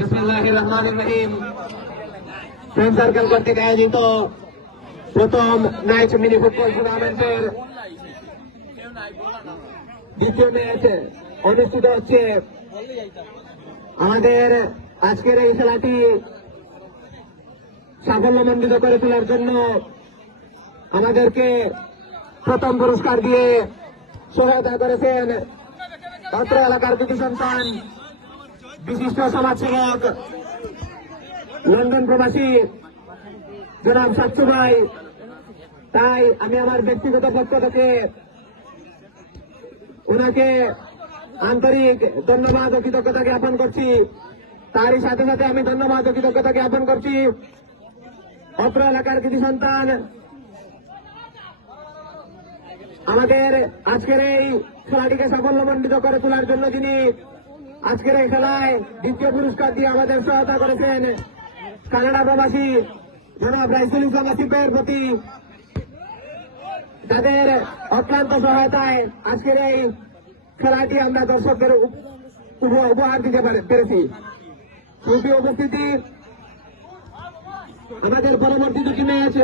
বিসমিল্লাহির রহমানির রহিম। Friend circle কর্তৃক আয়োজিত প্রথম নাইট মিনি ফুটবল টুর্নামেন্টের দ্বিতীয় ম্যাচ অনুষ্ঠিত হচ্ছে। আমাদের আজকের এই খেলাটি সাফল্যমণ্ডিত করে তোলার জন্য আমাদেরকে প্রথম পুরস্কার দিয়ে সহায়তা করেছেন অত্র এলাকার কৃতি সন্তান, বিশিষ্ট সমাজসেবক, লন্ডন প্রবাসী জনাব সাচ্চু ভাই। তাই আমি আমার ব্যক্তিগত পক্ষ থেকে ওনাকে আন্তরিক ধন্যবাদ ও কৃতজ্ঞতা জ্ঞাপন করছি। তারই সাথে সাথে আমি ধন্যবাদ ও কৃতজ্ঞতা জ্ঞাপন করছি অত্র এলাকার কৃতি সন্তান, আমাদের আজকের এই খেলাটিকে সাফল্যমণ্ডিত করে তোলার জন্য যিনি আজকের এই খেলায় দ্বিতীয় পুরস্কার দিয়ে আমাদের সহায়তা করেছেন, কানাডা প্রবাসী জনাব রাইসুল ইসলাম আসিফের প্রতি তাদের অক্লান্ত সহায়তায় আজকের এই খেলাটি আমরা দর্শকদের উপহার দিতে পেরেছি। সুপ্রিয় উপস্থিতি, আমাদের পরবর্তী দুটি ম্যাচ